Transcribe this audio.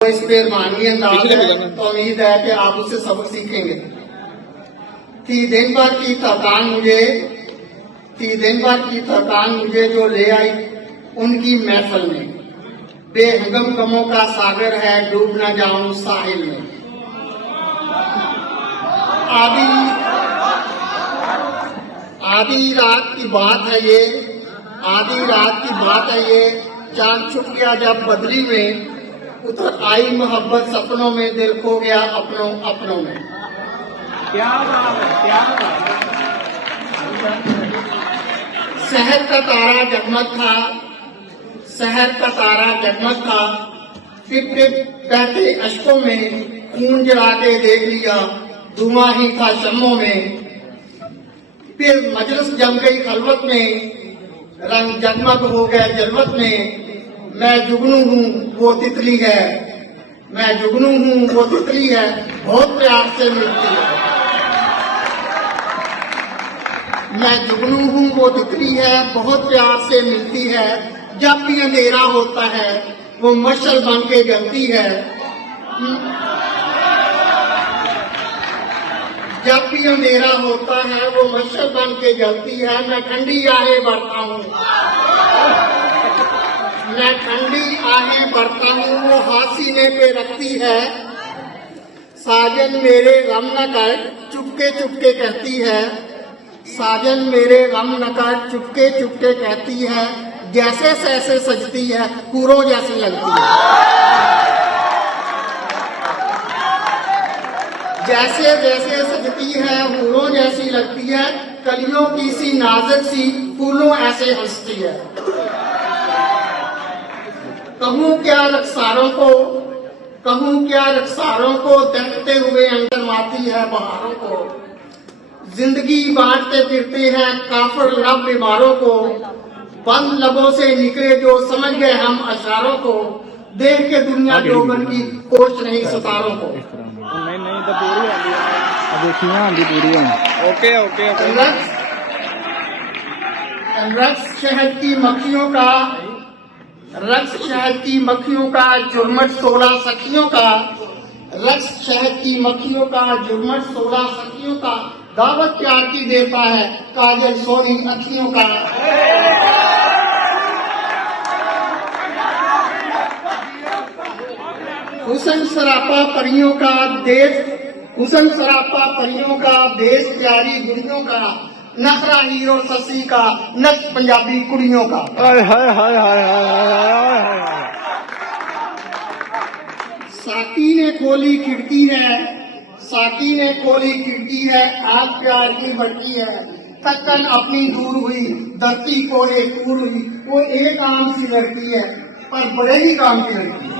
इस पे रूहानी अंदाज है तो उम्मीद है कि आप उससे सबक सीखेंगे। कि दिन भर की थकान मुझे जो ले आई उनकी महफिल में, बेहगम गमों का सागर है डूब न जाऊं साहिल में। आधी रात की बात है ये, चांद छुप गया जब बदली में, उतर आई मोहब्बत सपनों में, दिल खो गया अपनों में। क्या बात है, क्या बात है। शहर का तारा जगमग था, टिप टिप बहते अश्कों में, खून जला के देख लिया धुआं ही था शम्मों में। फिर मजलिस जम गई खलवत में, रंग जगमग हो गए जलवत में। मैं जुगनू हूँ वो तितली है, बहुत प्यार से मिलती है। मैं जुगनू हूँ वो तितली है, बहुत प्यार से मिलती है। जब भी अंधेरा होता है वो मशाल बन के जलती है। जब भी अंधेरा होता है वो मशाल बन के जलती है। मैं ठंडी आहें भरता हूँ, वो हाथ सीने पे रखती है। साजन मेरे गम न कर चुपके चुपके कहती है, साजन मेरे गम न कर चुपके चुपके कहती है। जैसे सैसे सजती है पूरों जैसी लगती है, जैसे जैसे सजती है हूरों जैसी लगती है। कलियों की सी नाजुक सी फूलों ऐसे हंसती है। कहूँ क्या रखसारों को देखते हुए अंदर माती है बहारों को। जिंदगी बांटते फिरते हैं काफिर लब बीमारों को, बंद लबों से निकले जो समझ गए हम अशारों को। देख के दुनिया जोगन की कोश नहीं सितारों को। नहीं तो पूरी आंधी पूरी है। ओके। रक्स शहद की मक्खियों का जुर्मट 16 सखियों का, रक्स शहद की मक्खियों का जुर्मट 16 सखियों का। दावत प्यार की देता है काजल सोनी अखियों का। हुसन सरापा परियों का देश प्यारी गुड़ियों का। नखरा हीरो ससी का नक्श पंजाबी कुड़ियों का। साकी ने खोली खिड़की है, आग प्यार की बढ़ती है। तकन अपनी दूर हुई धरती को एक टूर हुई। वो एक काम सी लड़की है पर बड़े ही काम की लड़की है।